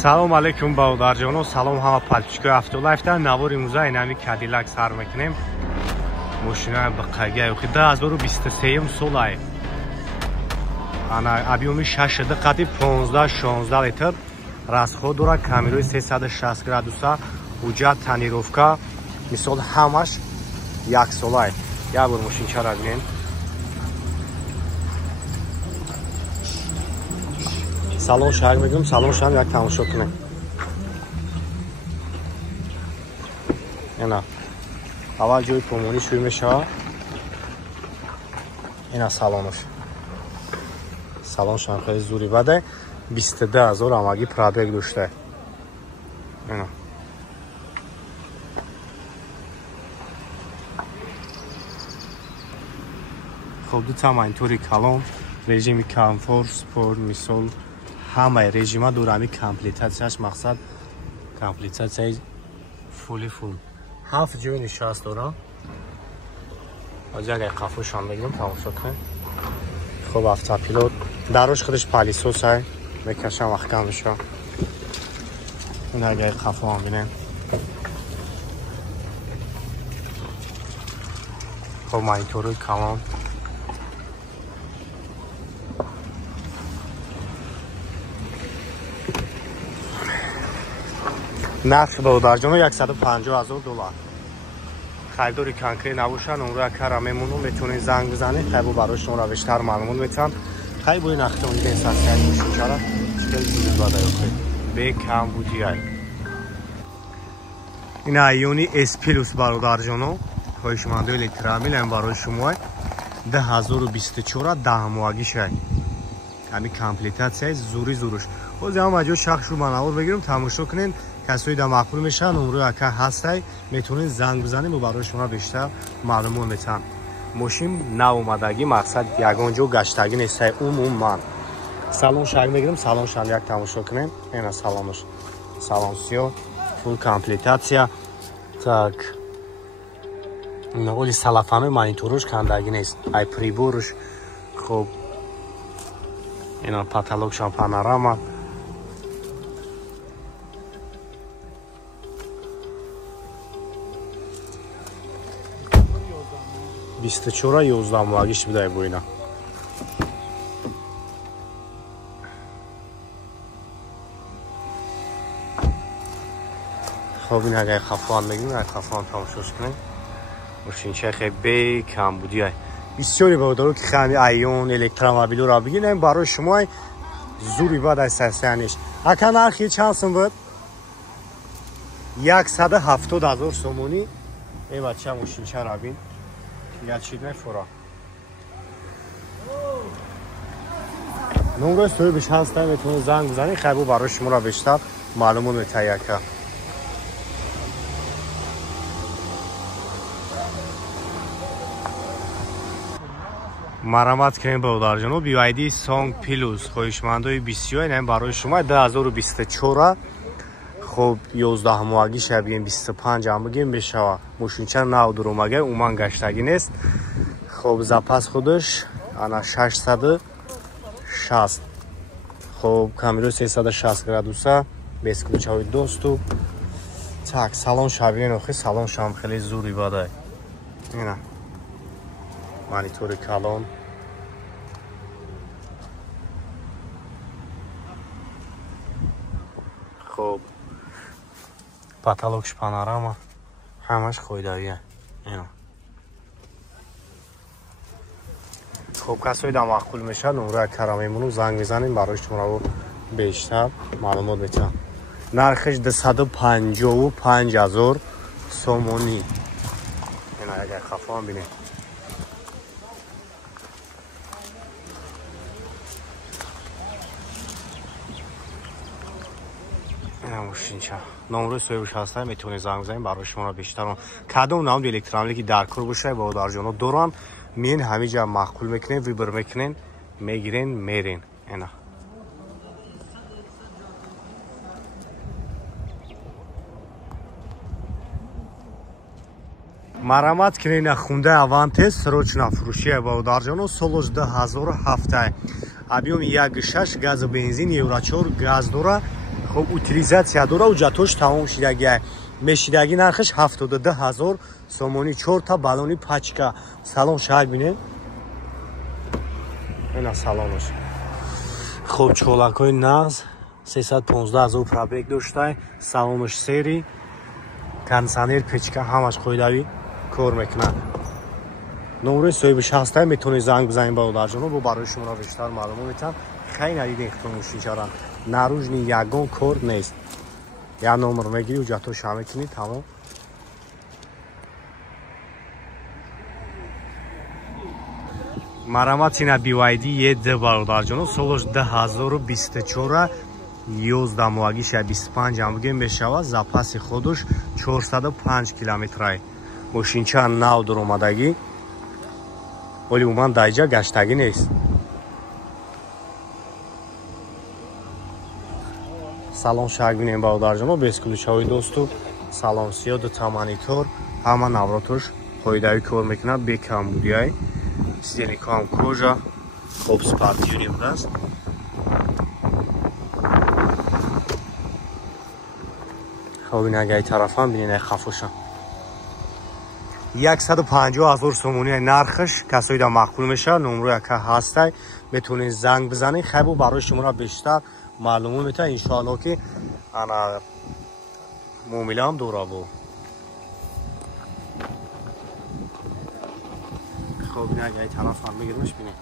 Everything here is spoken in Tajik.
салом алейкум бародарҷоно, салом ҳама подписчикои автолайфда. навори имрӯза инами Cadillac сар мекунем. Мошина бақаги 2023 солай. Ана объёми 6 дақати 15-16 литр. Расход дора, камераи 360 градуса, ҳуҷҷат, тонировка, мисол ҳамаш 1 солай. Я бор мошинчара бинем. салон шаҳр мегӯем, салон шаҳр як тамошо кунем. ина аввал ҷои помонӣ шӯй мешавад. ина салонош. салоншам хеле зури баде. 22 000 амагӣ пробег дошта. ина хоб дутам интури калон, режими комфорт, спорт, мисол ҳамаи режима дорами комплектатсияш, мақсад комплектатсияи фули фул. 7 ҷои нишаст дора. ҳозир агар қафошон бигирем тамошо кунем. хоб автопилот, дарош худаш палисосай мекашам вақткам мешава. ин агар қафоам бинем. хоб монитори калон. нарх бародарҷоно $150,000. хайдори конкрет набошад, номеро кара мемонам, метавонед занг бизанед, хайбо барои шуморо бештар маълумот метаҳам. хайбо ин ахтомоди сасияи мошинчара чикел зуд бада ёхед. Бе камбудияй. ин айёни S+ бародарҷоно, хоҳишмандои электромобил ам барои шумо 2024 10-моҳагишай. ҳами комплектатсияи зури зуруш. ҳозир ҳама ҷо шахшу манавор бигирем, тамошо кунед. касои да мақбул мешаванд, номерои ака ҳастай, метавонед занг бизанед, мо барои шумо бештар маълумот метаҳам. мошин наомадагӣ, мақсад ягон ҷо гаштагӣ нестай, умуман. салон шаг мегирем, салон шаг як тамошо кунем. ина салонош. салон сиё, фул комплектатсия. так. оли салафанои мониторош кандагӣ нест. ай приборш. хоб. ина потолокшам панорама. 24-11 моҳагиш бидай бо ина. хоб ин агар хафоан мегирем, ай хафоан тамошош кунем. мошинчаи хеле бе камбудияй. бисёре бародаро ки хами айён электромобилоро бигирем, барои шумо зури бадай сасянеш. ака нархи чанд сум буд? 170,000 сомонӣ. е бача мошинчаро бин. Ячид мефора. номерои соҳибаш ҳастай, метавонед занг бизанед, хайбо барои шуморо бештар маълумот метаҳияка. марамат кунем бародарҷоно, BYD Song Plus хоҳишмандои бисёр ин барои шумо 2024. хоб 11 моҳагӣ шаб бигем 25 ам бигем мешава. мошинча нав дуромага уман гаштагӣ нест. хоб запас худаш ана 660. хоб камераи 360 градуса, без ключовой доступ. так, салон шабиен охи, салон шам хеле зури бадай. ина монитори калон. хоб потолокш панорама, ҳамаш қоидавия. ина хоб касои да мақбул мешавад, номерои кара мемонам, занг мезанем, барои шуморо бештар маълумот метаҳам. нархиш 255,000 сомонӣ. ина агар хафоам бинем. мошинча номерои соҳибаш ҳастай, метавонед занг бизанед, барои шуморо бештар кадом наводи электромобиле ки дар кор бошад бародарҷоно дорам, мен ҳамин ҷа мақбул мекунем, вибр мекунем, мегирен, мерен. ина марамат кунена хундай авантес срочна фурӯшия бародарҷоно, солош 2007. объёми 1.6 газу бензин, евро 4 газ дора. خب утилизация дора و ҷатош тамом шидагӣ мешидагӣ нархаш 72000 сомонӣ 4 та балони пачка салон шайб бинед ина салонаш хуб чолакҳои нағз 315000 пробег доштай салонаш сери кондиционер печка ҳамаш қоидави кор мекунад номери соҳиби шахстай метавонед занг бизанед бародарҷоно бо барои шуморо бештар маълумот метавам хеле надиден хитон мушинчара наружни ягон кор нест я номер мегири уҷатош ҳам мекунӣ тамом мараматина BYD ед бародарҷоно солаш 2024 11 моҳагиша 25 амбуге мешавад запаси худуш 405 километрай мошинча нав дуромадагӣ ولی اومد دایجا گشتگی نیست سالن شاگ بینیم برادر جان بیس کلوچه‌های دوستو سالن سیاه تا مانیتور همه نوراتوش قاعده کار میکنه به کامبودیای سیدنی کام کوژا خوب سپارتیونی است خب این اگه طرفم ببینید خفوشم 150000 сомонии нархаш касоида мақбул мешавад номеро яка ҳастай метавонед занг бизанед хайбу барои шуморо бештар маълумот метавад иншоалло ки ана муомилаам дора бо хоб ин ай тараф ҳам мегирмаш бинед